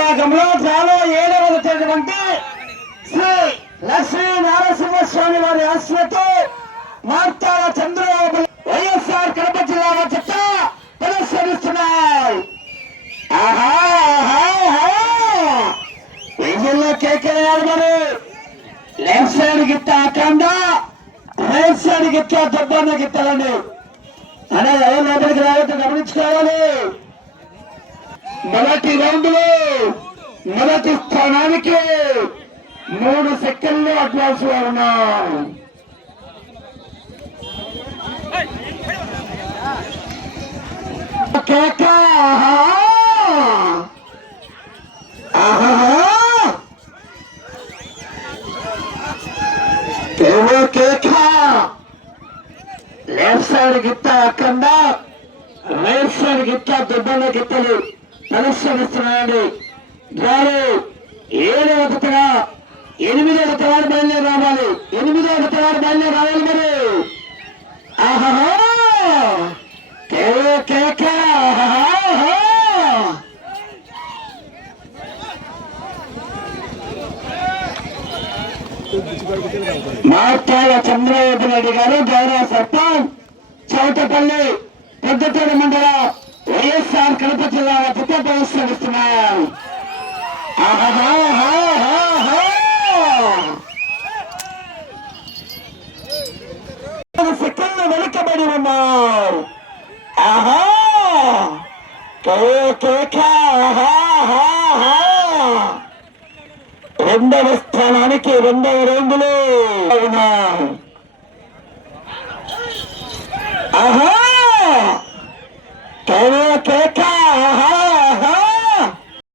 విభాగంలో చాలా 7వ తరగతి శ్రీ లక్ష్మీ నారసింహస్వామి వారి ఆశ్రతో మార్తాల చంద్రబాబు వైఎస్ఆర్ కడప జిల్లా చెత్త ప్రదర్శనిస్తున్నాయి. విజయంలో కేకేయాలి మరి. లెఫ్ట్ సైడ్ గిత్త అఖండ, రైట్ సైడ్ గిత్త దెబ్బన్న గిత్తలండి అనే ఎవరు లోపలికి రావద్దు గమనించుకోవాలి. మొదటి రౌండ్ లో మొదటి స్థానానికి 3 సెకండ్లు అడ్వాన్స్ లో ఉన్నాం. కేక కేక లెఫ్ట్ సైడ్ గిత్త అక్కడ, రైట్ సైడ్ గిత్త దెబ్బల గిత్తలు ప్రదర్శనిస్తున్నాయండి. డ్రాలు 7వ జతగా 8వ జత వారు బయలుదేరి రావాలి. 8వ జత వారు బయలుదేరి రావాలి మరి. ఆహా కేక మార్తాల చంద్రబాబు నాయుడు గారు గౌరవ సర్పంచ్ చౌటపల్లి పెద్దతోడు మండల వైఎస్ఆర్ కడప జిల్లా వద్ద ప్రదర్శనిస్తున్నారు. సెకండ్లు వెనుకబడి ఉన్నారు. రెండవ స్థానానికి 2వ రౌండ్లో ఉన్నారు. కేక